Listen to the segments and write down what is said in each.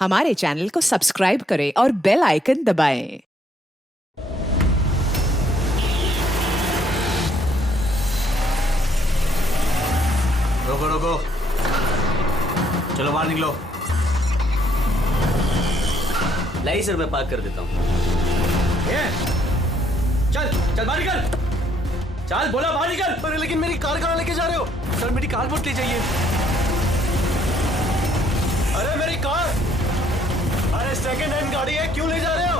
हमारे चैनल को सब्सक्राइब करें और बेल आइकन दबाएं। रोको रोको, चलो बाहर निकलो। लाई सर, मैं पार्क कर देता हूँ। चल चल बाहर निकल, चल बोला बाहर निकल। अरे लेकिन मेरी कार कहाँ लेके जा रहे हो? सर मेरी कार मत ले जाइए। अरे मेरी कार, अरे सेकंड हैंड गाड़ी है, क्यों ले जा रहे हो?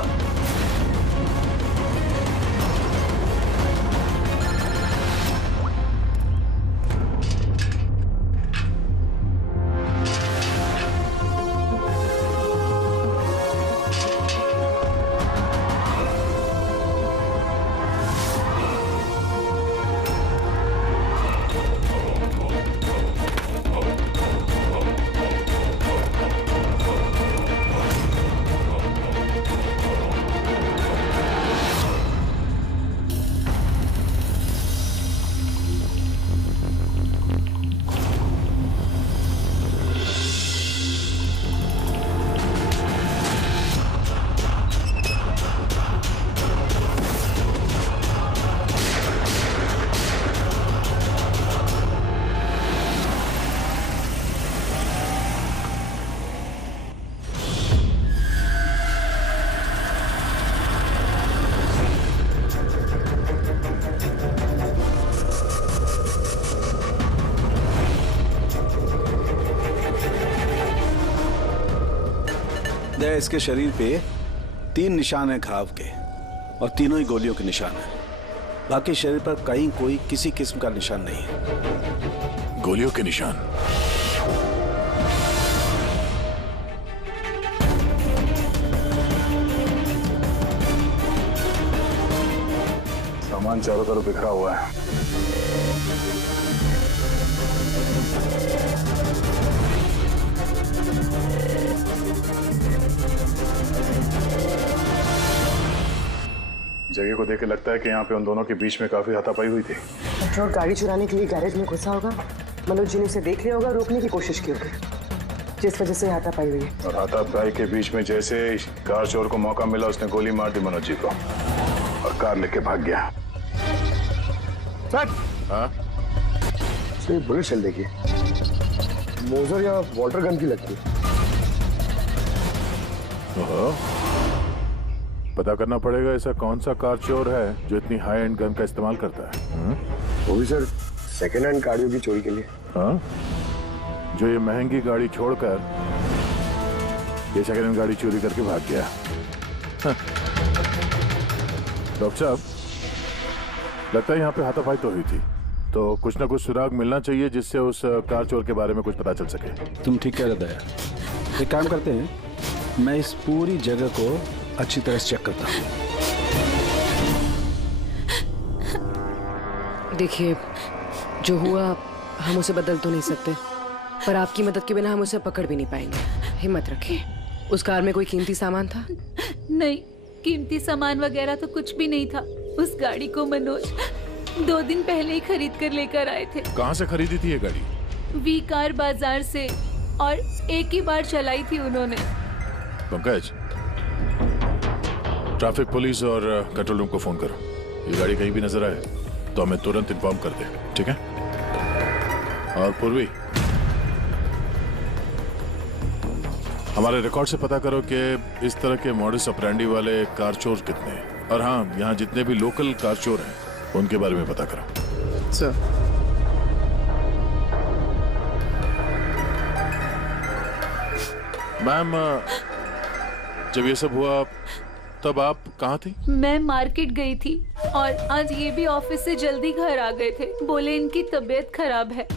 इसके शरीर पे 3 निशान हैं घाव के और तीनों ही गोलियों के निशान हैं। बाकी शरीर पर कहीं कोई किसी किस्म का निशान नहीं है। गोलियों के निशान? सामान चारों तरफ बिखरा हुआ है। जगह को देख के लगता है कि यहाँ पे उन दोनों के बीच में काफी हाथापाई हुई थी। पेट्रोल गाड़ी चुराने के लिए गैरेज में घुसा होगा। मनोज जी ने उसे देख लिया होगा, रोकने की कोशिश की होगी, जिस वजह से हाथापाई हुई है। और हाथापाई के बीच में जैसे कार चोर को मौका मिला, उसने गोली मार दी मनोज जी को और कार लेके भाग गया। हाँ? ये बुलेट शेल देखिए, मोजर या वाटर गन की लगती है। पता करना पड़ेगा ऐसा कौन सा कार चोर है जो इतनी हाई एंड गन का इस्तेमाल करता है। वो भी सर सेकेंड हैंड गाड़ियों की चोरी के लिए। हाँ? जो ये महंगी गाड़ी छोड़कर ये सेकेंड हैंड गाड़ी चोरी करके भाग गया। हाँ। डॉक्टर साहब, लगता है यहाँ पे हाथापाई तो हुई थी, तो कुछ ना कुछ सुराग मिलना चाहिए जिससे उस कार चोर के बारे में कुछ पता चल सके। तुम ठीक कह रहे थे। एक काम करते हैं, मैं इस पूरी जगह को अच्छी तरह से चेक करता हूँ। देखिए, जो हुआ हम उसे बदल तो नहीं सकते, पर आपकी मदद के बिना हम उसे पकड़ भी नहीं पाएंगे। हिम्मत रखिए। उस कार में कोई कीमती सामान था? नहीं, कीमती सामान वगैरह तो कुछ भी नहीं था। उस गाड़ी को मनोज 2 दिन पहले ही खरीद कर लेकर आए थे। कहाँ से खरीदी थी ये गाड़ी? वी कार बाजार से, और एक ही बार चलाई थी उन्होंने। पंकज, ट्रैफिक पुलिस और कंट्रोल रूम को फोन करो। ये गाड़ी कहीं भी नजर आए तो हमें तुरंत इन्फॉर्म कर दे, ठीक है? और पूर्वी, हमारे रिकॉर्ड से पता करो कि इस तरह के मॉडस ऑपरेंडी वाले कार चोर कितने हैं। और हाँ, यहाँ जितने भी लोकल कार चोर हैं उनके बारे में पता करो। सर, मैम, जब ये सब हुआ तब आप कहाँ थी? मैं मार्केट गई थी, और आज ये भी ऑफिस से जल्दी घर आ गए थे। बोले इनकी तबीयत खराब है।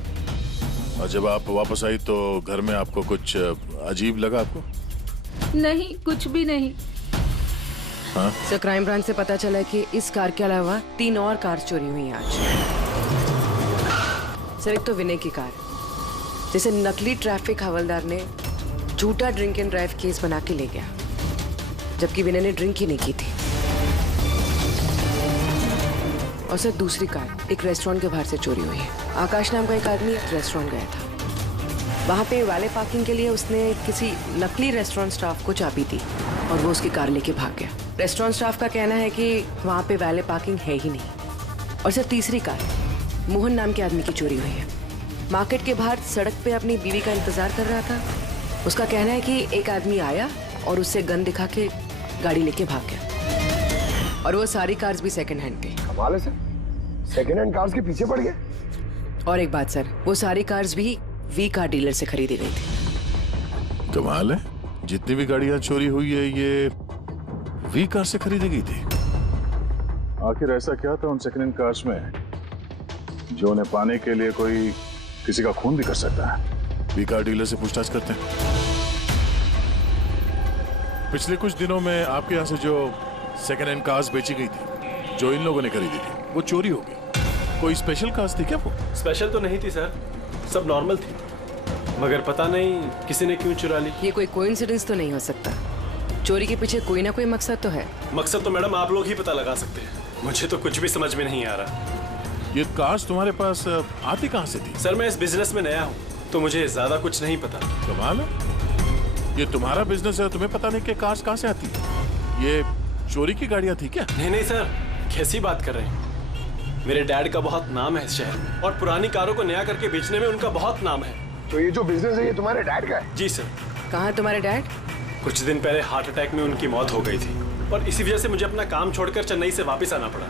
और जब आप वापस आई तो घर में आपको कुछ अजीब लगा आपको? नहीं, कुछ भी नहीं। हाँ? सर, क्राइम ब्रांच से पता चला कि इस कार के अलावा 3 और कार चोरी हुई हैं आज। सर, एक तो विनय की कार, जिसे नकली ट्रैफिक हवलदार ने झूठा ड्रिंक एंड ड्राइव केस बना के ले गया, जबकि विनय ने ड्रिंक ही नहीं की थी। और सर, दूसरी कार एक रेस्टोरेंट के बाहर से चोरी हुई है। आकाश नाम का एक आदमी एक रेस्टोरेंट गया था। वहाँ पे वैले पार्किंग के लिए उसने किसी नकली रेस्टोरेंट स्टाफ को चाबी दी और वो उसकी कार लेके भाग गया। रेस्टोरेंट स्टाफ का कहना है कि वहाँ पे वैले पार्किंग है ही नहीं। और सिर्फ तीसरी कार मोहन नाम के आदमी की चोरी हुई है। मार्केट के बाहर सड़क पे अपनी बीवी का इंतजार कर रहा था। उसका कहना है कि एक आदमी आया और उससे गन दिखा के गाड़ी लेके भाग गया। और वो सारी कार्स भी सेकंड हैंड थे। कमाल है सर, सेकंड हैंड कार्स के पीछे पड़ गए। और एक बात सर, वो सारी कार्स भी वी कार डीलर से खरीदी गई थी। कमाल है, जितनी भी गाड़ियां चोरी हुई है ये वी कार से खरीदी गई थी। आखिर ऐसा क्या था उन सेकंड हैंड कार्स में जो उन्हें पाने के लिए कोई किसी का खून भी कर सकता है? वी कार डीलर से पूछताछ करते हैं। पिछले कुछ दिनों में आपके यहाँ से जो सेकंड हैंड कार्स बेची गई थी, जो इन लोगों ने खरीदी थी, वो चोरी हो गई। कोई स्पेशल कार्स थी क्या वो? स्पेशल तो नहीं थी सर, सब नॉर्मल थी, मगर पता नहीं किसी ने क्यों चुरा ली। ये कोई कोइंसिडेंस तो नहीं हो सकता। चोरी के पीछे कोई ना कोई मकसद तो है। मकसद तो मैडम आप लोग ही पता लगा सकते हैं, मुझे तो कुछ भी समझ में नहीं आ रहा। ये कार्स तुम्हारे पास आती कहाँ से थी? सर मैं इस बिजनेस में नया हूँ तो मुझे ज्यादा कुछ नहीं पता। कमाल है, ये तुम्हारा बिजनेस है, तुम्हें पता नहीं कि कार्स कहाँ से आती है। ये चोरी की गाड़ियाँ थी क्या? नहीं नहीं सर, कैसी बात कर रहे हैं। मेरे डैड का बहुत नाम है इस शहर में और पुरानी कारों को नया करके बेचने में उनका बहुत नाम है। तो ये जो बिजनेस है ये तुम्हारे डैड का है? जी सर। कहाँ है तुम्हारे डैड? कुछ दिन पहले हार्ट अटैक में उनकी मौत हो गई थी और इसी वजह से मुझे अपना काम छोड़कर चेन्नई से वापस आना पड़ा।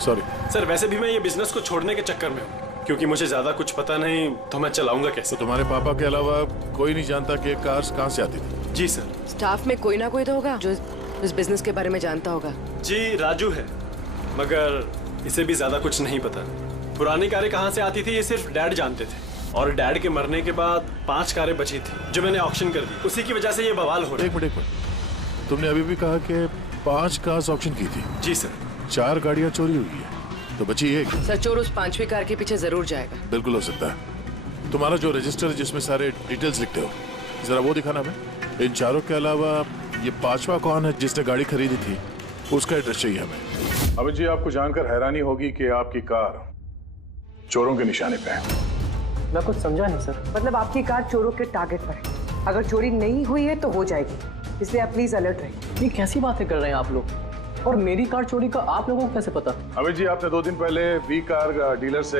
सॉरी सर, वैसे भी मैं ये बिजनेस को छोड़ने के चक्कर में हूँ क्योंकि मुझे ज्यादा कुछ पता नहीं तो मैं चलाऊंगा कैसे। तो तुम्हारे पापा के अलावा कोई नहीं जानता कि कार्स कहाँ से आती थी? जी सर। स्टाफ में कोई ना कोई तो होगा जो इस बिजनेस के बारे में जानता होगा। जी राजू है, मगर इसे भी ज्यादा कुछ नहीं पता। पुरानी कारें कहाँ से आती थी ये सिर्फ डैड जानते थे और डैड के मरने के बाद 5 कारें बची थी जो मैंने ऑक्शन कर दी, उसी की वजह से ये बवाल हो रहा है। एक मिनट, तुमने अभी भी कहा कि 5 कार्स ऑक्शन की थी। जी सर। 4 गाड़ियाँ चोरी हुई है तो बची एक। सर चोर उस 5वीं कार के पीछे जरूर जाएगा। बिल्कुल हो सकता है। तुम्हारा जो रजिस्टर है जिसमें सारे डिटेल्स लिखते हो, जरा वो दिखाना हमें। इन 4 के अलावा ये 5वां कौन है जिसने गाड़ी खरीदी थी, उसका एड्रेस चाहिए हमें। अमित जी, आपको जानकर हैरानी होगी कि आपकी कार चोरों के निशाने पे है। मैं कुछ समझा नहीं सर। मतलब आपकी कार चोरों के टारगेट पर है। अगर चोरी नहीं हुई है तो हो जाएगी, इसलिए आप प्लीज अलर्ट रहिए। ये कैसी बातें कर रहे हैं आप लोग? और मेरी कार चोरी का आप लोगों को कैसे पता? अमित जी, आपने 2 दिन पहले वी कार डीलर से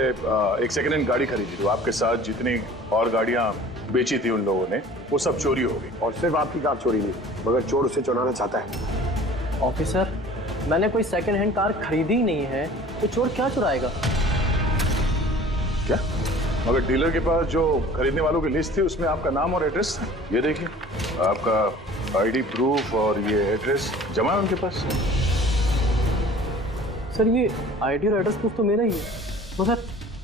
एक सेकंड हैंड गाड़ी खरीदी थी। आपके साथ जितनी और गाड़ियां बेची थी उन लोगों ने, वो सब चोरी हो गई। और सिर्फ आपकी कार चोरी नहीं, मगर चोर उसे चुराना चाहता है। ऑफिसर, मैंने कोई सेकंड हैंड कार खरीदी ही नहीं है, तो चोर क्या चुराएगा? क्या? मगर डीलर के पास जो खरीदने वालों की लिस्ट थी उसमें आपका नाम और एड्रेस था। ये देखिए, आपका आईडी प्रूफ और ये एड्रेस जमा है उनके पास। सर ये आईडी और एड्रेस प्रूफ तो मेरा ही है, मगर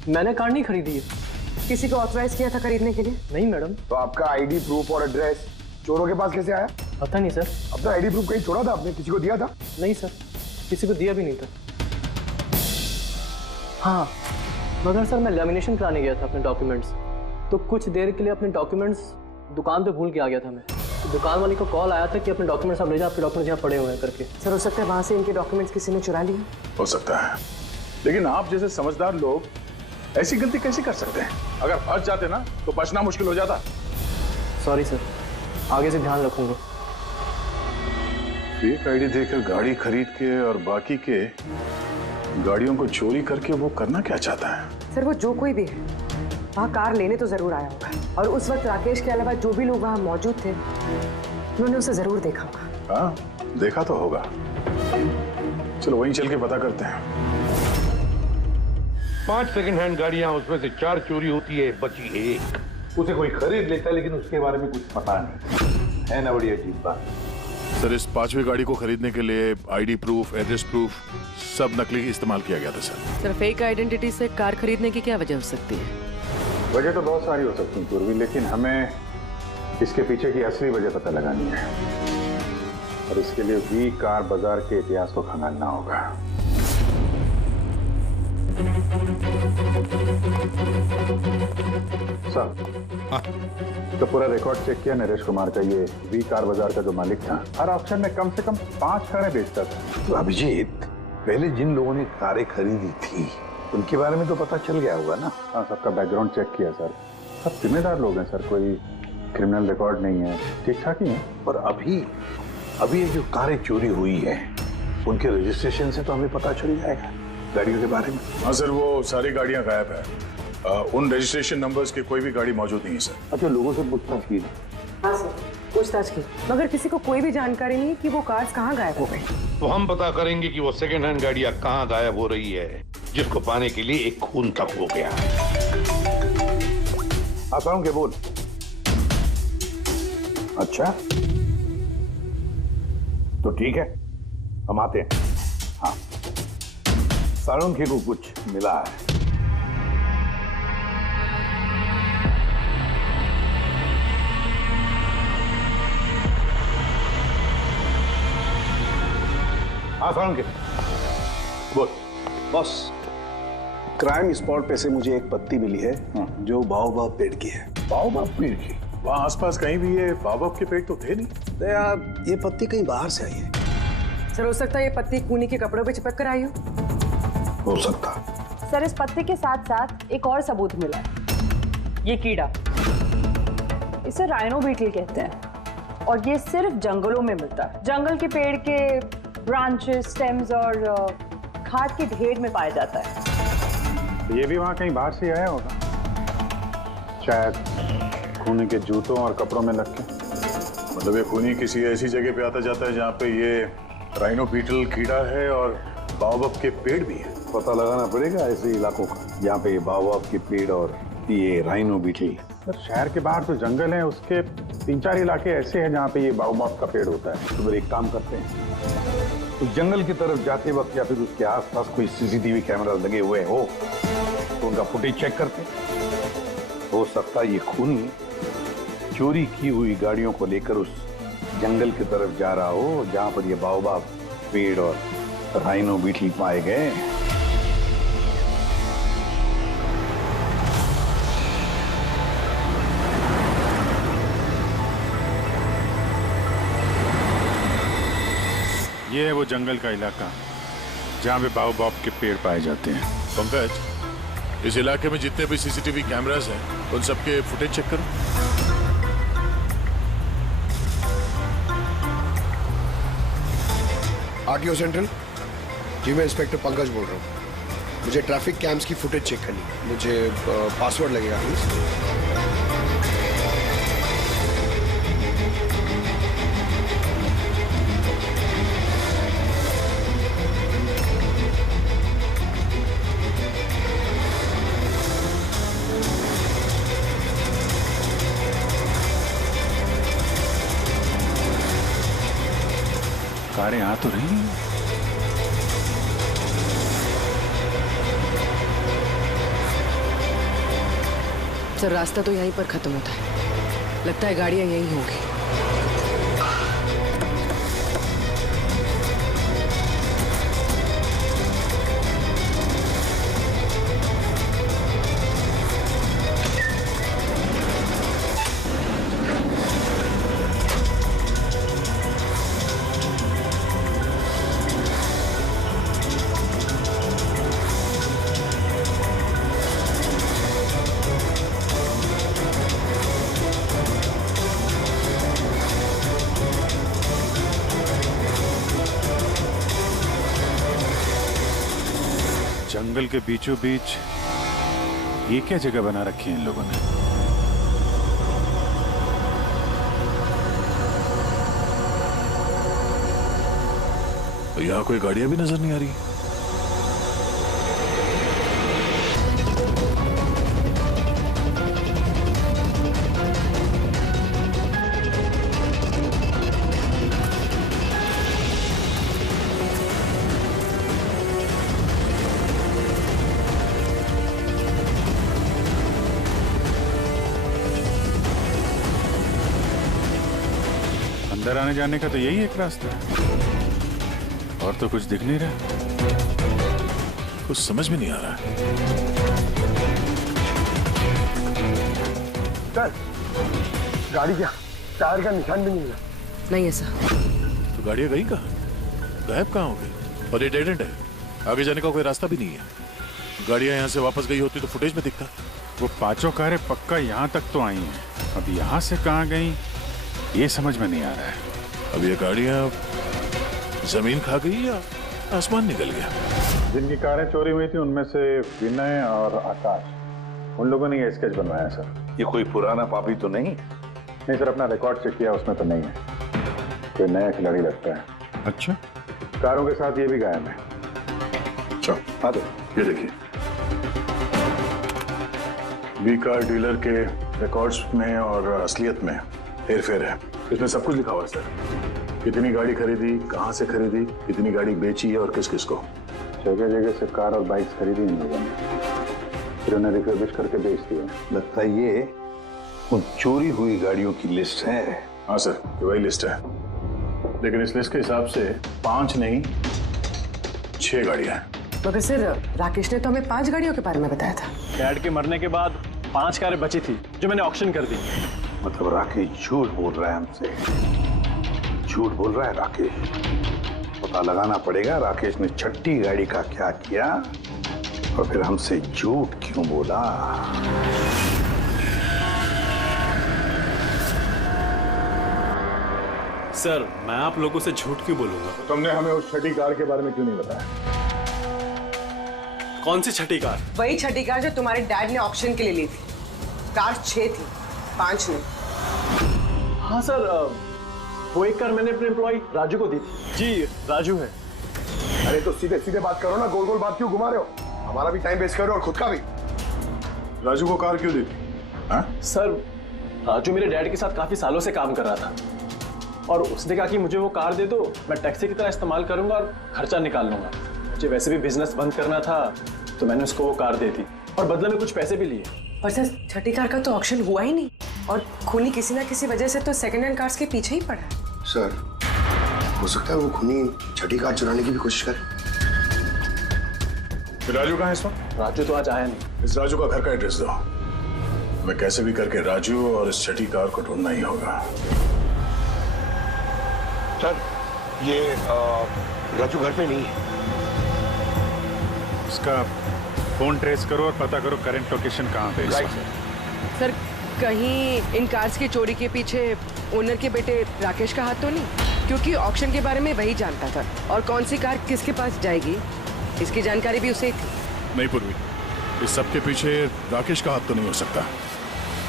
मैंने कार नहीं खरीदी है। किसी को ऑथराइज किया था खरीदने के लिए? नहीं मैडम। तो आपका आईडी प्रूफ और एड्रेस चोरों के पास कैसे आया? पता नहीं सर। अपना आईडी प्रूफ कहीं छोड़ा था आपने? किसी को दिया था? नहीं सर, किसी को दिया भी नहीं था। हाँ, मगर सर मैं लैमिनेशन कराने गया था अपने डॉक्यूमेंट्स, तो कुछ देर के लिए अपने डॉक्यूमेंट्स दुकान पे भूल के आ गया था मैं। तो दुकान वाले को कॉल आया था कि अपने डॉक्यूमेंट्स आप ले जाओ, आपके डॉक्यूमेंट्स यहाँ पड़े हुए हैं करके। सर हो सकता है वहाँ से इनके डॉक्यूमेंट्स किसी ने चुरा लिए। हो सकता है, लेकिन आप जैसे समझदार लोग ऐसी गलती कैसे कर सकते हैं? अगर फंस जाते ना तो बचना मुश्किल हो जाता। सॉरी सर, आगे से ध्यान रखूंगा। फेक आईडी देकर गाड़ी खरीद के और बाकी के गाड़ियों को चोरी करके वो करना क्या चाहता है? सर वो जो कोई भी है वहाँ कार लेने तो जरूर आया होगा, और उस वक्त राकेश के अलावा जो भी लोग वहाँ मौजूद थे उन्होंने उसे जरूर देखा होगा। हाँ, देखा तो होगा। चलो वहीं चल के पता करते हैं। 5 सेकंड हैंड गाड़ियां, उसमें से 4 चोरी होती है, बची 1। उसे कोई खरीद लेता है लेकिन उसके बारे में कुछ पता नहीं है ना। बड़ी अजीब बात। सर इस 5वीं गाड़ी को खरीदने के लिए आईडी प्रूफ, एड्रेस प्रूफ सब नकली इस्तेमाल किया गया था सर। सर फेक आइडेंटिटी से कार खरीदने की क्या वजह हो सकती है? वजह तो बहुत सारी हो सकती है पूर्वी, लेकिन हमें इसके पीछे की असली वजह पता लगानी है और इसके लिए वी कार बाजार के इतिहास को खंगालना होगा। सर, तो पूरा रिकॉर्ड चेक किया नरेश कुमार का। ये वी कार बाजार का जो मालिक था, हर ऑक्शन में कम से कम 5 कारें बेचता था। तो अभिजीत, पहले जिन लोगों ने कारें खरीदी थी उनके बारे में तो पता चल गया होगा ना? हाँ, सबका बैकग्राउंड चेक किया सर। सब जिम्मेदार लोग हैं सर, कोई क्रिमिनल रिकॉर्ड नहीं है, ठीक ठाक ही है। पर अभी ये जो कारें चोरी हुई है उनके रजिस्ट्रेशन से तो हमें पता चल जाएगा गाड़ियों के बारे में। हाँ सर, वो सारी गाड़ियां गायब है। उन रजिस्ट्रेशन नंबर्स की कोई भी गाड़ी मौजूद नहीं है सर। अच्छा, लोगों से पूछताछ की? हाँ सर, पूछताछ की, मगर किसी को कोई भी जानकारी नहीं कि वो कार्स कहाँ गायब हो गई। तो हम पता करेंगे कि वो सेकेंड हैंड गाड़ियां कहाँ गायब हो रही है, जिसको पाने के लिए एक खून तक हो गया है। आसान के बोल। अच्छा तो ठीक है, हम आते हैं। हाँ, साळुंखे को कुछ मिला है। हाँ साळुंखे बोल। बॉस, क्राइम स्पॉट पे से मुझे एक पत्ती मिली है जो बाओबाब पेड़ की है। बाओबाब पेड़ की? वहाँ आसपास कहीं भी ये बाओबाब के पेड़ तो थे नहीं। तो यार ये पत्ती कहीं बाहर से आई है। सर हो सकता है ये पत्ती कूनी के कपड़ों पे चिपक कर आई हो सकता। सर इस पत्ते के साथ साथ एक और सबूत मिला है, ये कीड़ा, इसे राइनो बीटल कहते हैं और ये सिर्फ जंगलों में मिलता है। जंगल के पेड़ के ब्रांचेस, स्टेम्स और खाद के ढेर में पाया जाता है। तो ये भी वहाँ कहीं बाहर से आया होगा, शायद खूनी के जूतों और कपड़ों में लग के। मतलब ये खूनी किसी ऐसी जगह पे आता जाता है जहाँ पे ये राइनो बीटल कीड़ा है और बाओबाब के पेड़ भी है। पता लगाना पड़ेगा ऐसे इलाकों का जहाँ पे बाओबाब के पेड़ और ये राइनो बीटल। सर शहर के बाहर तो जंगल है, उसके 3-4 इलाके ऐसे हैं जहाँ पे ये बाओबाब का पेड़ होता है। तो फिर एक काम करते हैं, उस जंगल की तरफ जाते वक्त या फिर उसके आसपास कोई सीसीटीवी कैमरा लगे हुए हो तो उनका फुटेज चेक करते हैं। हो सकता है ये खूनी चोरी की हुई गाड़ियों को लेकर उस जंगल की तरफ जा रहा हो जहाँ पर ये बाओबाब पेड़ और राइनो बीटल पाए गए। ये है वो जंगल का इलाका जहाँ पे बाओबाब के पेड़ पाए जाते हैं। पंकज, इस इलाके में जितने भी सीसीटीवी कैमरास हैं उन सबके फुटेज चेक करो। आरटीओ सेंट्रल जी, मैं इंस्पेक्टर पंकज बोल रहा हूँ। मुझे ट्रैफिक कैम्स की फुटेज चेक करनी है। मुझे पासवर्ड लगेगा प्लीज। कारें आ तो रही हैं। सर रास्ता तो यहीं पर खत्म होता है, लगता है गाड़ियां यहीं होंगी। जंगल के बीचों बीच ये क्या जगह बना रखी है इन लोगों ने? तो यहाँ कोई गाड़ियां भी नजर नहीं आ रही। अंदर आने जाने का तो यही एक रास्ता है, और तो कुछ दिख नहीं रहा। कुछ समझ में नहीं आ रहा है। गाड़ी क्या टायर का निशान भी नहीं मिला। नहीं ऐसा। तो गाड़ियां गई कहाँ? गायब कहाँ हो गई? और ये डेड एंड है, आगे जाने का कोई रास्ता भी नहीं है। गाड़ियां यहाँ से वापस गई होती तो फुटेज में दिखता। वो पांचों कारें पक्का यहाँ तक तो आई हैं। अब यहाँ से कहाँ गई ये समझ में नहीं आ रहा है। अब ये गाड़ियाँ जमीन खा गई या आसमान निकल गया? जिनकी कारें चोरी हुई थी उनमें से विनय और आकाश, उन लोगों ने ये स्केच बनवाया सर। ये कोई पुराना पापी तो नहीं? नहीं सर, अपना रिकॉर्ड चेक किया, उसमें तो नहीं है। कोई नया खिलाड़ी लगता है। अच्छा, कारों के साथ ये भी गायब है। चलो आ दो, ये देखिए। बी कार डीलर के रिकॉर्ड्स में और असलियत में हेरफेर है। इसमें सब कुछ लिखा हुआ है सर। कितनी गाड़ी खरीदी, कहाँ से खरीदी, कितनी गाड़ी बेची है और किस किस को। जगह जगह से कार और बाइक्स खरीदी इन लोगों ने, फिर उन्हें रिफर्बिश करके बेच दिया। लगता है ये उन चोरी हुई गाड़ियों की लिस्ट है। हाँ सर, ये वही लिस्ट है, लेकिन इस लिस्ट के हिसाब से 5 नहीं 6 गाड़ियां हैं। मगर सर, राकेश ने तो हमें 5 गाड़ियों के बारे में बताया था। डैड के मरने के बाद 5 कारें बची थी जो मैंने ऑक्शन कर दी। मतलब राकेश झूठ बोल रहा है हमसे, झूठ बोल रहा है राकेश। पता लगाना पड़ेगा राकेश ने छठी गाड़ी का क्या किया और फिर हमसे झूठ क्यों बोला। सर, मैं आप लोगों से झूठ क्यों बोलूंगा? तो तुमने हमें उस छठी कार के बारे में क्यों नहीं बताया? कौन सी छठी कार? वही छठी कार जो तुम्हारे डैड ने ऑक्शन के लिए ली थी। कार 6 थी, 5 नहीं। हाँ सर, वो एक कार मैंने अपने एम्प्लॉय राजू को दी थी। जी, राजू है। अरे तो सीधे सीधे बात करो ना, गोल गोल बात क्यों घुमा रहे हो? हमारा भी टाइम वेस्ट कर रहे हो और खुद का भी। राजू को कार क्यों दी थी? हाँ? सर, राजू मेरे डैड के साथ काफी सालों से काम कर रहा था और उसने कहा कि मुझे वो कार दे दो, मैं टैक्सी की तरह इस्तेमाल करूंगा और खर्चा निकाल लूंगा। मुझे वैसे भी बिजनेस बंद करना था तो मैंने उसको वो कार दे दी और बदले में कुछ पैसे भी लिए। पर सर, छठी कार का तो ऑक्शन हुआ ही नहीं और खूनी किसी ना किसी वजह से तो सेकंड हैंड कार्स के पीछे ही पड़ा है। सर, हो सकता है वो खूनी छठी कार चुराने की भी कोशिश करे। राजू कहाँ है इस वक्त? राजू तो आज आया नहीं। इस राजू का घर का एड्रेस दो, मैं कैसे भी करके राजू और इस छठी कार को ढूंढना ही होगा। सर, ये राजू घर पे नहीं है। उसका फोन ट्रेस करो और पता करो करंट लोकेशन कहाँ पे है। सर, कहीं इन कार्स की चोरी के पीछे ओनर के बेटे राकेश का हाथ तो नहीं? क्योंकि ऑक्शन के बारे में वही जानता था और कौन सी कार किसके पास जाएगी इसकी जानकारी भी उसे ही थी। नहीं पूर्वी, इस सब के पीछे राकेश का हाथ तो नहीं हो सकता।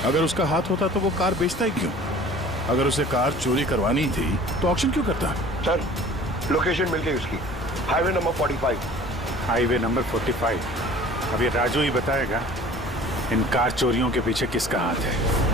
अगर उसका हाथ होता तो वो कार बेचता ही क्यों? अगर उसे कार चोरी करवानी थी तो ऑक्शन क्यों करता? सर, लोकेशन मिल गई उसकी, हाईवे नंबर 45। Highway number 45। अब ये राजू ही बताएगा इन कार चोरियों के पीछे किसका हाथ है।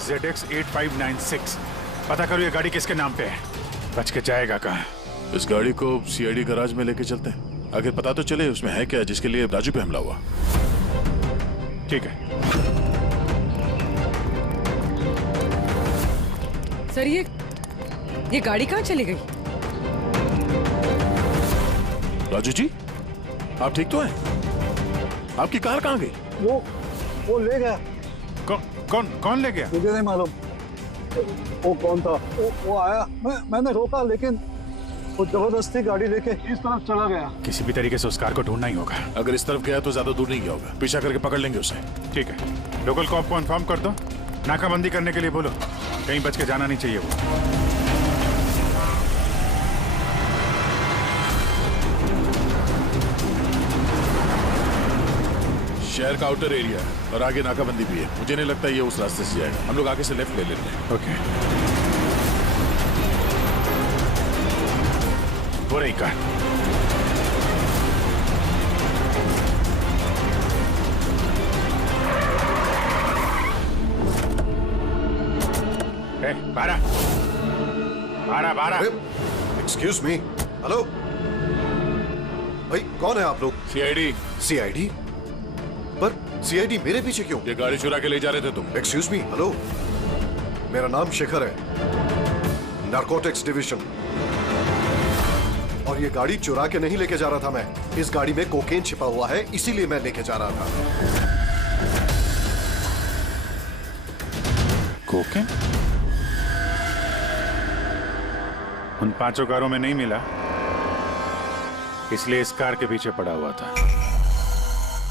ZX8596 पता करो ये गाड़ी किसके नाम पे है। बच के जाएगा कहाँ? इस गाड़ी को सीआईडी गैराज में लेके चलते हैं, आखिर पता तो चले उसमें है क्या जिसके लिए राजू पे हमला हुआ। ठीक है। सर, ये गाड़ी कहाँ चली गई? राजू जी, आप ठीक तो हैं? आपकी कार कहाँ गई? वो ले गया। कौन ले गया? मुझे नहीं मालूम। वो कौन था? वो आया, मैंने रोका, लेकिन वो जबरदस्ती गाड़ी लेके इस तरफ चला गया। किसी भी तरीके से उस कार को ढूंढना ही होगा। अगर इस तरफ गया तो ज्यादा दूर नहीं गया होगा, पीछा करके पकड़ लेंगे उसे। ठीक है, लोकल कॉप को इन्फॉर्म कर दो, नाकाबंदी करने के लिए बोलो, कहीं बच के जाना नहीं चाहिए वो। शहर का आउटर एरिया है और आगे नाकाबंदी भी है। मुझे नहीं लगता ये उस रास्ते से जाएगा। हम लोग आगे से लेफ्ट ले लेते हैं। ओके, वो रही कार। बारह 'Excuse me, हेलो भाई, कौन है आप लोग? सीआईडी। सीआईडी? पर सीआईडी मेरे पीछे क्यों? ये गाड़ी चुरा के ले जा रहे थे तुम। एक्सक्यूज मी, हेलो, मेरा नाम शेखर है, नारकोटिक्स डिवीजन, और ये गाड़ी चुरा के नहीं लेके जा रहा था मैं। इस गाड़ी में कोकेन छिपा हुआ है, इसीलिए मैं लेके जा रहा था। कोकेन? उन 5 कारों में नहीं मिला, इसलिए इस कार के पीछे पड़ा हुआ था।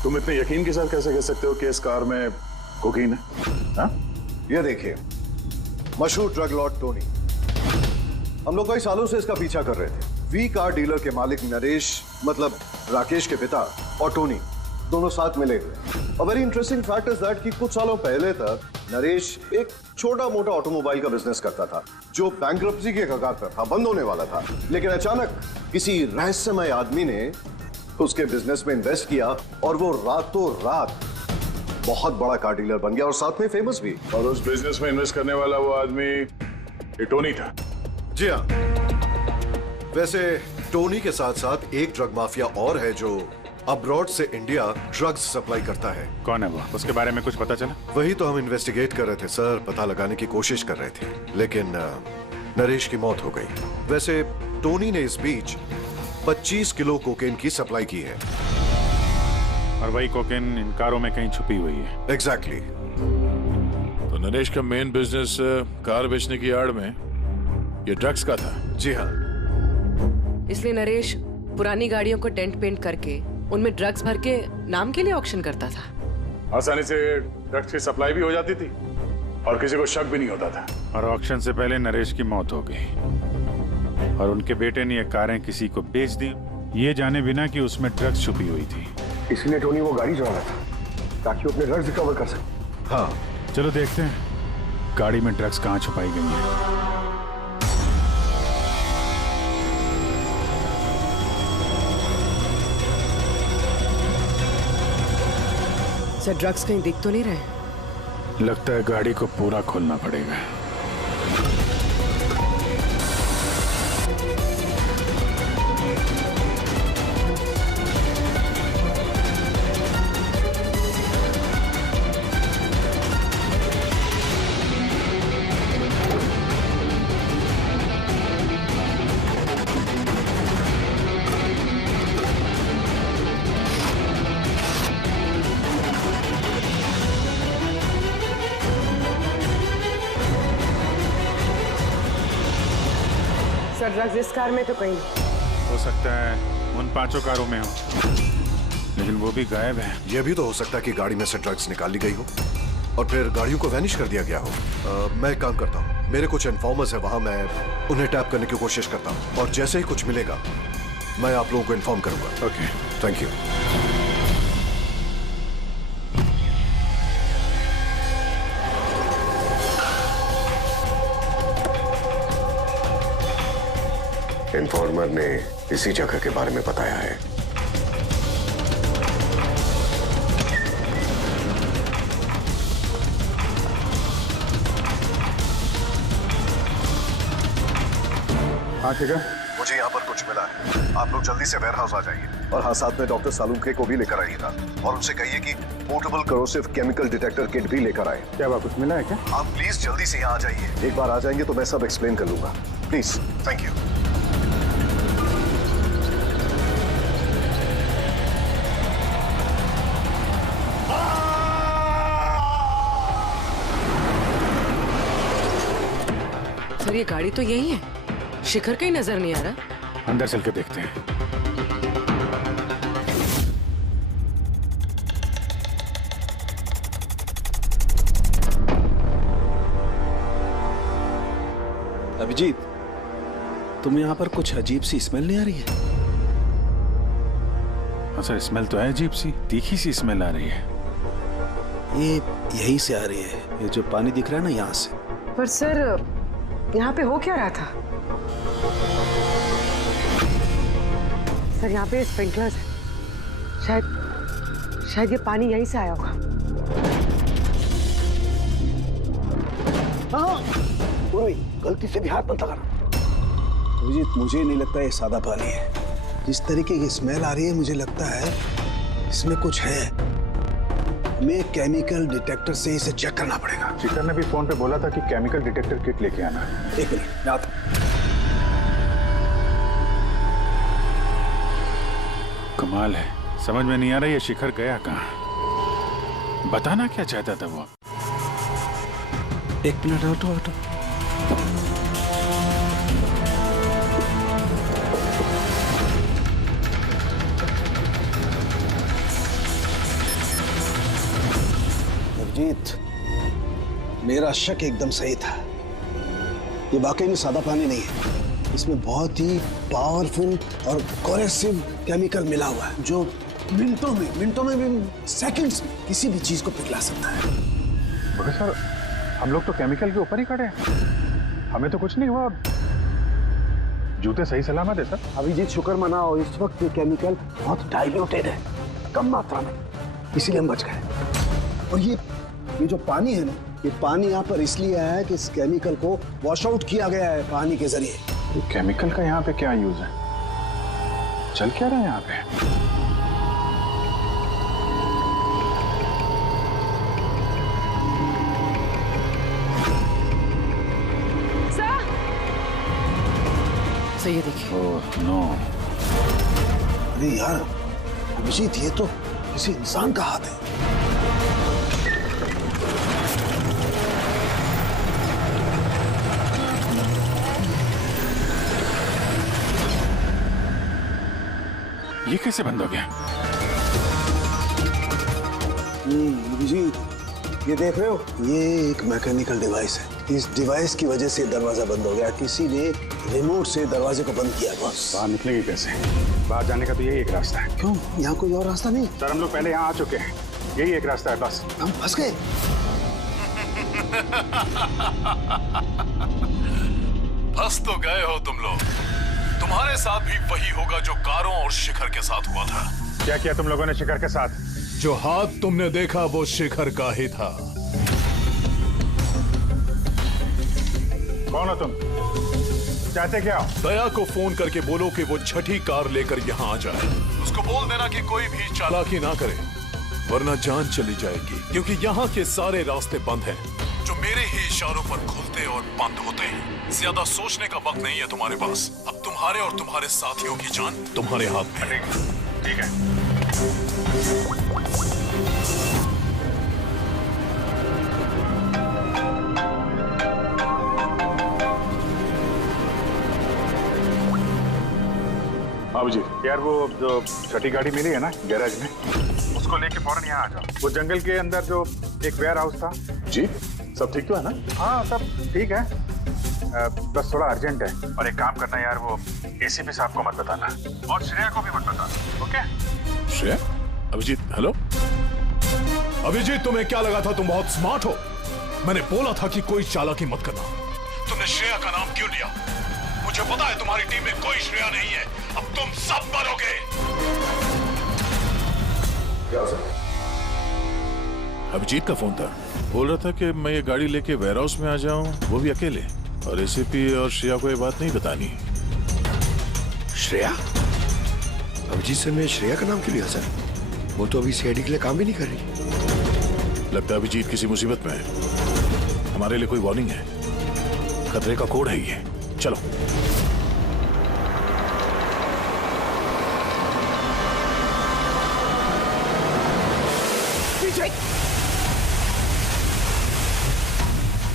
तुम इतने यकीन के साथ कैसे कह सकते हो कि इस कार में कोकीन है? हाँ? ये देखिए, मशहूर ड्रग लॉर्ड टोनी, हम लोग कई सालों से इसका पीछा कर रहे थे। वी कार डीलर के मालिक नरेश, मतलब राकेश के पिता, और टोनी दोनों साथ मिले हुए। और very interesting fact is that कि कुछ सालों पहले तक नरेश एक छोटा मोटा ऑटोमोबाइल का बिजनेस करता था, जो बैंक्रप्सी के कगार पर था, बंद होने वाला था। लेकिन अचानक किसी रहस्यमय आदमी ने उसके बिजनेस में इन्वेस्ट किया और वो रातों रात बहुत बड़ा कार डीलर बन गया और साथ में फेमस भी। और उस बिजनेस में इन्वेस्ट करने वाला वो आदमी ये टोनी था? जी हाँ। वैसे टोनी के साथ साथ एक ड्रग माफिया और है जो अब्रॉड से इंडिया ड्रग्स सप्लाई करता है। कौन है वो? उसके बारे में कुछ पता चला? वही तो हम इन्वेस्टिगेट कर रहे थे सर, पता लगाने की कोशिश कर रहे थे, लेकिन नरेश की मौत हो गई। वैसे टोनी ने इस बीच 25 किलो कोकेन की सप्लाई की है। और वही कोकेन इन कारों में कहीं छुपी हुई है। एग्जैक्टली। तो नरेश का मेन बिजनेस कार बेचने की आड़ में ये ड्रग्स का था। जी हाँ। इसलिए नरेश पुरानी गाड़ियों को डेंट पेंट करके उनमें ड्रग्स भर के नाम के लिए ऑक्शन करता था। आसानी से ड्रग्स की सप्लाई भी हो जाती थी और किसी को शक भी नहीं होता था। और ऑक्शन से पहले नरेश की मौत हो गई और उनके बेटे ने ये कारें किसी को बेच दी, ये जाने बिना कि उसमें ड्रग्स छुपी हुई थी। इसलिए टोनी वो गाड़ी चला रहा था ताकि वो अपने ड्रग्स रिकवर कर सके। हाँ, चलो देखते हैं गाड़ी में ड्रग्स कहाँ छुपाई गई है। सर, ड्रग्स कहीं दिख तो नहीं रहे? लगता है गाड़ी को पूरा खोलना पड़ेगा। सर, ड्रग्स इस कार में तो कहीं हो सकता है उन 5 कारों में हो, लेकिन वो भी गायब है। यह भी तो हो सकता है कि गाड़ी में से ड्रग्स निकाल ली गई हो और फिर गाड़ियों को वैनिश कर दिया गया हो। मैं एक काम करता हूँ, मेरे कुछ इन्फॉर्मर्स है वहां, मैं उन्हें टैप करने की कोशिश करता हूँ और जैसे ही कुछ मिलेगा मैं आप लोगों को इन्फॉर्म करूंगा। Okay, thank you. इन्फॉर्मर ने इसी जगह के बारे में बताया है। हाँ ठीक है, मुझे यहाँ पर कुछ मिला है, आप लोग जल्दी से वेयर हाउस आ जाइए और हाँ, साथ में डॉक्टर सालुंखे को भी लेकर आइएगा और उनसे कहिए कि portable corrosive chemical detector kit भी लेकर आए। क्या बात, कुछ मिला है क्या? आप प्लीज जल्दी से यहाँ आ जाइए। एक बार आ जाएंगे तो मैं सब एक्सप्लेन कर लूंगा। Please, thank you. ये गाड़ी तो यही है, शिखर कहीं नजर नहीं आ रहा। अंदर चल के देखते हैं। अभिजीत, तुम्हें यहाँ पर कुछ अजीब सी स्मेल नहीं आ रही है? हाँ सर, स्मेल तो है अजीब सी, तीखी सी स्मेल आ रही है। ये यहीं से आ रही है, ये जो पानी दिख रहा है ना यहाँ से। पर सर यहाँ पे हो क्या रहा था? सर यहाँ पे स्प्रिंकलर्स है, शायद ये पानी यहीं से आया होगा। हाँ, गलती से भी हाथ मत लगा। अभिजीत, मुझे नहीं लगता ये सादा पानी है। जिस तरीके की स्मेल आ रही है, मुझे लगता है इसमें कुछ है। हमें केमिकल डिटेक्टर से इसे चेक करना पड़ेगा। शिखर ने भी फोन पे बोला था कि केमिकल डिटेक्टर किट लेके आना। एक मिनट, मैं आता हूं। कमाल है, समझ में नहीं आ रहा ये शिखर गया कहाँ। बताना क्या चाहता था वो? एक मिनट, हटो। अभिजीत, मेरा शक एकदम सही था। ये वाकई में सादा पानी नहीं है, इसमें बहुत ही पावरफुल और कोरेसिव केमिकल मिला हुआ है, जो मिनटों में भी, सेकंड्स में किसी भी चीज को पिघला सकता है। मगर सर, हम लोग तो केमिकल के ऊपर ही खड़े हैं, हमें तो कुछ नहीं हुआ। जूते सही सलामत है सर। अभिजीत, शुक्र मनाओ, इस वक्त ये केमिकल बहुत डाइल्यूटेड है, कम मात्रा में, इसीलिए हम बच गए। और ये जो पानी है ना, ये पानी यहाँ पर इसलिए आया है कि इस केमिकल को वॉश आउट किया गया है पानी के जरिए। ये केमिकल का यहाँ पे क्या यूज है? चल क्या रहा है यहाँ पे? सही है, देखिए। Oh no. अरे यार अभिजीत, ये तो किसी इंसान का हाथ है। ये कैसे बंद हो गया? अभिजीत, ये देख रहे हो, ये एक मैकेनिकल डिवाइस है। इस डिवाइस की वजह से दरवाजा बंद हो गया। किसी ने रिमोट से दरवाजे को बंद किया। बस बाहर निकलेंगे कैसे? बाहर जाने का तो यही एक रास्ता है। क्यों, यहाँ कोई और रास्ता नहीं? सर, हम लोग पहले यहाँ आ चुके हैं, यही एक रास्ता है बस। हम फंस गए। फंस तो गए हो तुम लोग। तुम्हारे साथ भी वही होगा जो कारों और शिखर के साथ हुआ था। क्या किया तुम लोगों ने शिखर के साथ? जो हाथ तुमने देखा वो शिखर का ही था। कौन हो तुम? चाहते क्या? दया को फोन करके बोलो कि वो छठी कार लेकर यहाँ आ जाए। उसको बोल देना कि कोई भी चालाकी ना करे, वरना जान चली जाएगी। क्योंकि यहाँ के सारे रास्ते बंद हैं, जो मेरे ही इशारों पर खुलते और बंद होते हैं। ज्यादा सोचने का वक्त नहीं है तुम्हारे पास। अब तुम्हारे और तुम्हारे साथियों की जान तुम्हारे हाथ में है। ठीक है। जी यार, वो जो छठी गाड़ी मिली है ना गैराज में, उसको लेके फौरन यहाँ आ जाओ। वो जंगल के अंदर जो एक वेयर हाउस था। जी, सब ठीक तो है ना? हाँ, सब ठीक है, बस थोड़ा अर्जेंट है। और एक काम करना यार, वो एसीपी साहब को मत बताना और श्रेया को भी मत बताना, ओके? श्रेया? अभिजीत, हेलो अभिजीत, तुम्हें क्या लगा था तुम बहुत स्मार्ट हो? मैंने बोला था कि कोई चालाकी मत करना। तुमने श्रेया का नाम क्यों लिया? मुझे पता है तुम्हारी टीम में कोई श्रेया नहीं है। अब तुम सब मरोगे। अभिजीत का फोन था, बोल रहा था कि मैं ये गाड़ी लेके वेयर हाउस में आ जाऊं, वो भी अकेले। और एसीपी और श्रेया को ये बात नहीं बतानी। श्रेया? अभिजीत सर ने श्रेया का नाम क्यों लिया सर? वो तो अभी सीआईडी के लिए काम भी नहीं कर रही। लगता है अभिजीत किसी मुसीबत में है। हमारे लिए कोई वार्निंग है, खतरे का कोड है ये। चलो।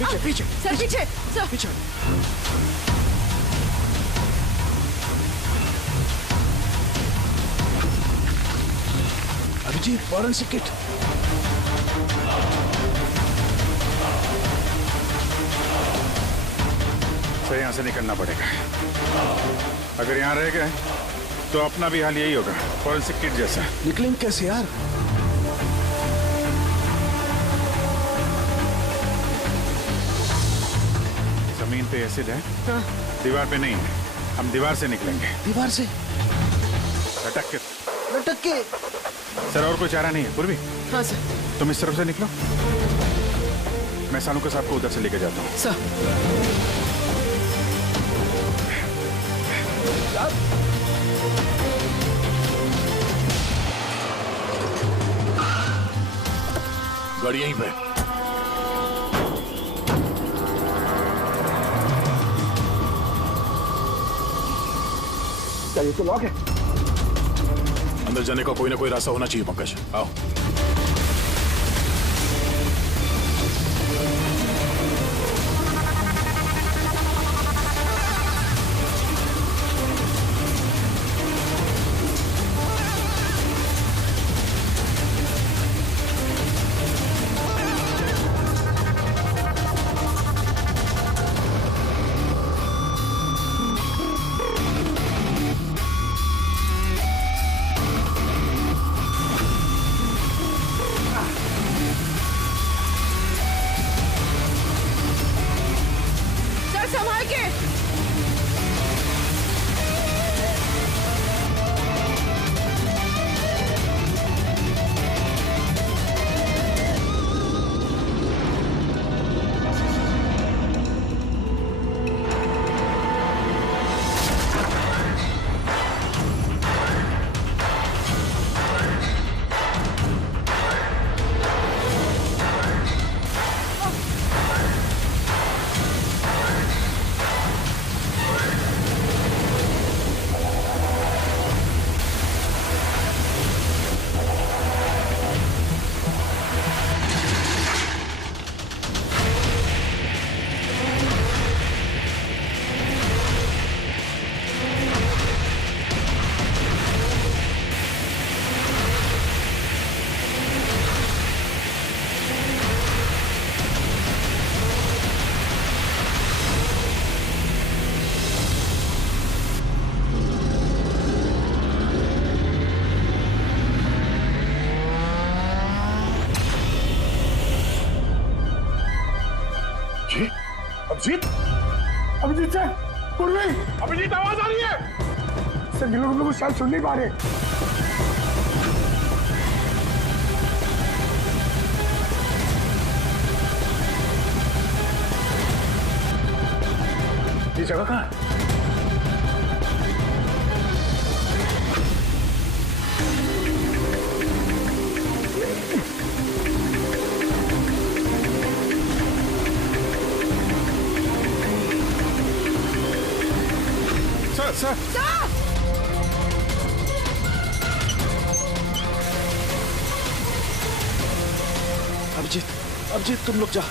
पीछे पीछे सर पीछे सर पीछे। Abhijit forensic kit. सर यहाँ से निकलना पड़ेगा। अगर यहाँ रह गए तो अपना भी हाल यही होगा, फॉरेंसिक किट जैसा। निकलेंगे कैसे यार? जमीन पे एसिड है, दीवार पे नहीं है। हम दीवार से निकलेंगे। दीवार से लटक के। लटक के? सर और कोई चारा नहीं है। पूर्वी, हाँ सर। तुम इस तरफ से निकलो, मैं सानू के साथ को उधर से लेके जाता हूँ। सर गाड़ी यहीं पे। क्या ये तो लॉक है? अंदर जाने का कोई ना कोई रास्ता होना चाहिए पंकज, आओ। संभाल के। अभिजीत, अभिजीत सर, पूर्वी, अभिजीत आवाज आ रही है। सर ये लोग हम लोग शायद सुन नहीं पा रहे। ये जगह कहाँ है? सर अभिजीत, अभिजीत तुम लोग जा,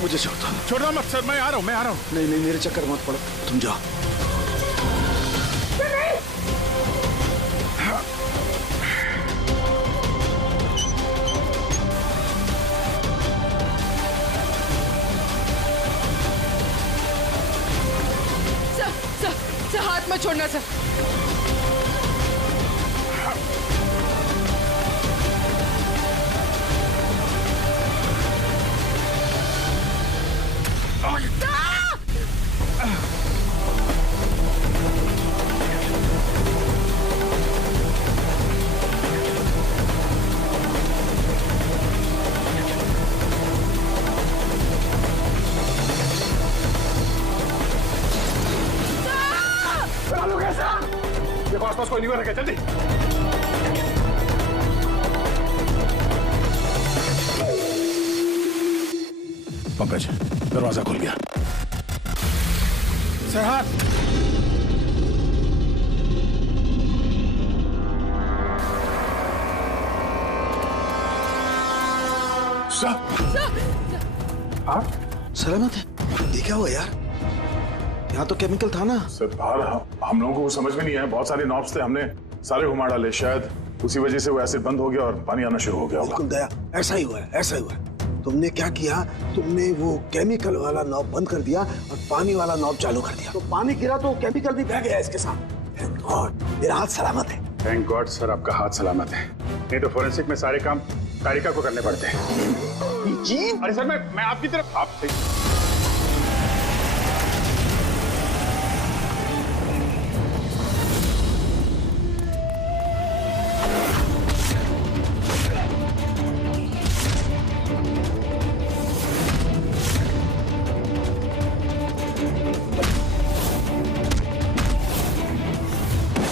मुझे छोड़ दो। छोड़ना मत सर, मैं आ रहा हूँ, मैं आ रहा हूँ। नहीं नहीं, मेरे चक्कर मत पड़ो, तुम जाओ। सर हाथ मत छोड़ना सर। आसपास कोई नहीं रखे, जल्दी। पंकज, दरवाजा खुल गया। सर हाँ, सलामत है? ये क्या हुआ यार? यहाँ तो केमिकल था ना। सर बाहर हम लोगों को समझ में नहीं आया, बहुत सारे नॉब्स थे, हमने सारे घुमा डाले, शायद उसी वजह से वो एसिड बंद हो गया और पानी आना शुरू हो गया। बिल्कुल दया, ऐसा ही हुआ है, ऐसा ही हुआ है। तुमने क्या किया? तुमने वो केमिकल वाला नॉब बंद कर दिया और पानी वाला नॉब चालू कर दिया, तो पानी गिरा तो केमिकल भी बह गया इसके साथ। थैंक गॉड मेरा हाथ सलामत है। थैंक गॉड सर आपका हाथ सलामत है, नहीं तो फोरेंसिक में सारे काम कारिका को करने पड़ते हैं। जी अरे सर मैं आपकी तरफ आपसे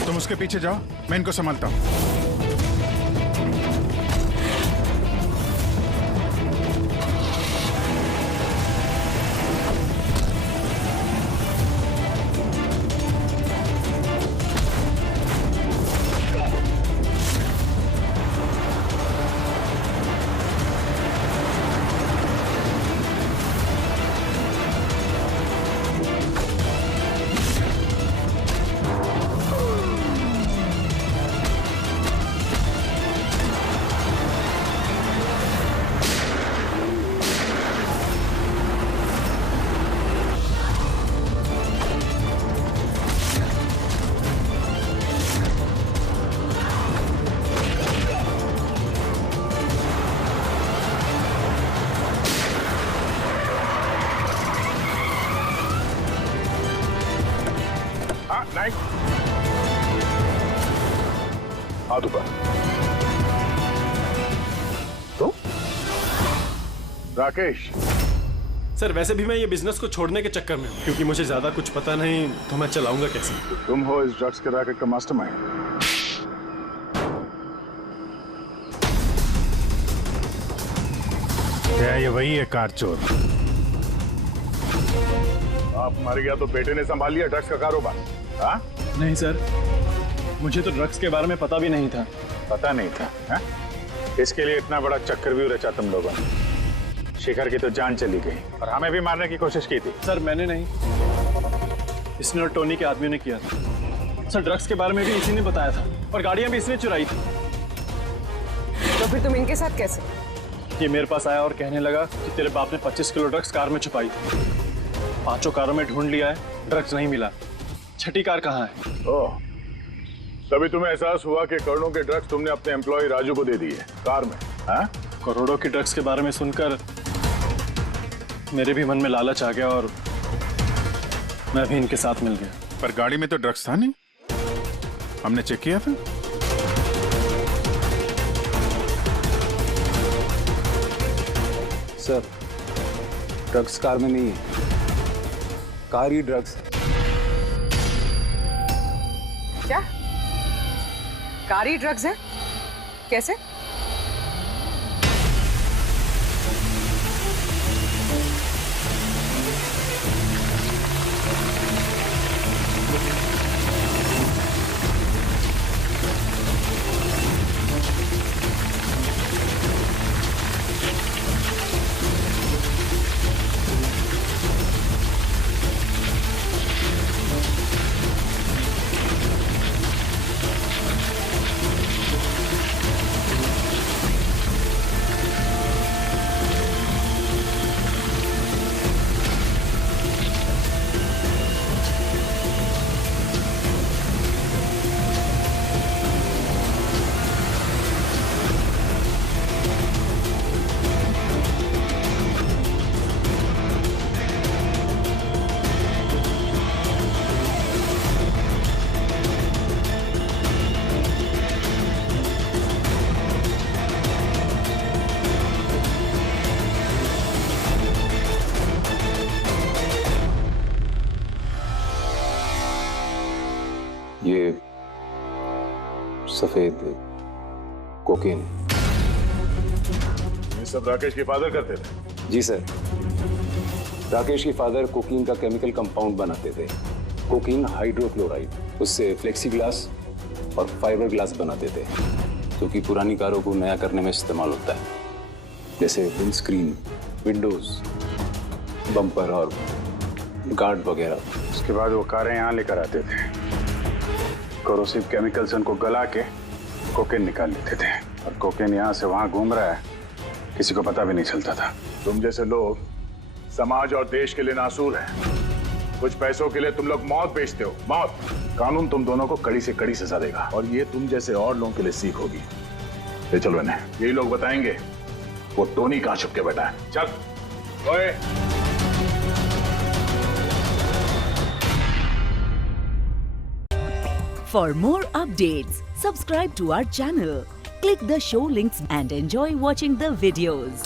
तुम उसके पीछे जाओ, मैं इनको संभालता हूँ। हाथ ऊपर। तो राकेश सर वैसे भी मैं ये बिजनेस को छोड़ने के चक्कर में हूँ, क्योंकि मुझे ज्यादा कुछ पता नहीं, तो मैं चलाऊंगा कैसे? तुम हो इस ड्रग्स के रैकेट का मास्टरमाइंड। क्या ये वही है कार चोर? आप मर गया तो बेटे ने संभाल लिया ड्रग्स का कारोबार? हाँ? नहीं सर, मुझे तो ड्रग्स के बारे में पता भी नहीं था। पता नहीं था हा? इसके लिए इतना बड़ा चक्रव्यूह रचा तुम लोगों ने। शिखर की तो जान चली गई और हमें भी मारने की कोशिश की थी। सर मैंने नहीं, इसने और टोनी के आदमियों ने किया था। सर ड्रग्स के बारे में भी इसी ने बताया था और गाड़ियां भी इसने चुराई थी। तो फिर तुम इनके साथ कैसे? ये मेरे पास आया और कहने लगा कि तेरे बाप ने 25 किलो ड्रग्स कार में छुपाई थी। 5 कारों में ढूंढ लिया है, ड्रग्स नहीं मिला। 6ठी कार कहाँ है? ओह, तभी तुम्हें एहसास हुआ कि करोड़ों के ड्रग्स तुमने अपने एम्प्लॉय राजू को दे दिए कार में। हाँ? करोड़ों की ड्रग्स के बारे में सुनकर मेरे भी मन में लालच आ गया और मैं भी इनके साथ मिल गया। पर गाड़ी में तो ड्रग्स था नहीं, हमने चेक किया था। सर ड्रग्स कार में नहीं है, कार ही ड्रग्स है। क्या? कार ही ड्रग्स है? कैसे? ये सफेद कोकीन। ये सब राकेश के फादर करते थे? जी सर, राकेश के फादर कोकीन का केमिकल कंपाउंड बनाते थे, कोकीन हाइड्रोक्लोराइड। उससे फ्लेक्सी ग्लास और फाइबर ग्लास बनाते थे, जो कि पुरानी कारों को नया करने में इस्तेमाल होता है, जैसे विंड स्क्रीन, विंडोज, बम्पर और गार्ड वगैरह। उसके बाद वो कारें यहाँ लेकर आते थे, कोरोसिव केमिकल से उनको गला के कोकेन निकाल लेते थे, और कोकेन यहाँ से वहाँ घूम रहा है, किसी को पता भी नहीं चलता था। तुम जैसे लोग समाज और देश के लिए नासूर हैं। कुछ पैसों के लिए तुम लोग मौत बेचते हो, मौत। कानून तुम दोनों को कड़ी से कड़ी सजा देगा, और ये तुम जैसे और लोगों के लिए सीख होगी। ले चलो इन्हें, यही लोग बताएंगे वो टोनी कहाँ छुप के बैठा है। चल ओए। For more updates, subscribe to our channel, click the show links and enjoy watching the videos.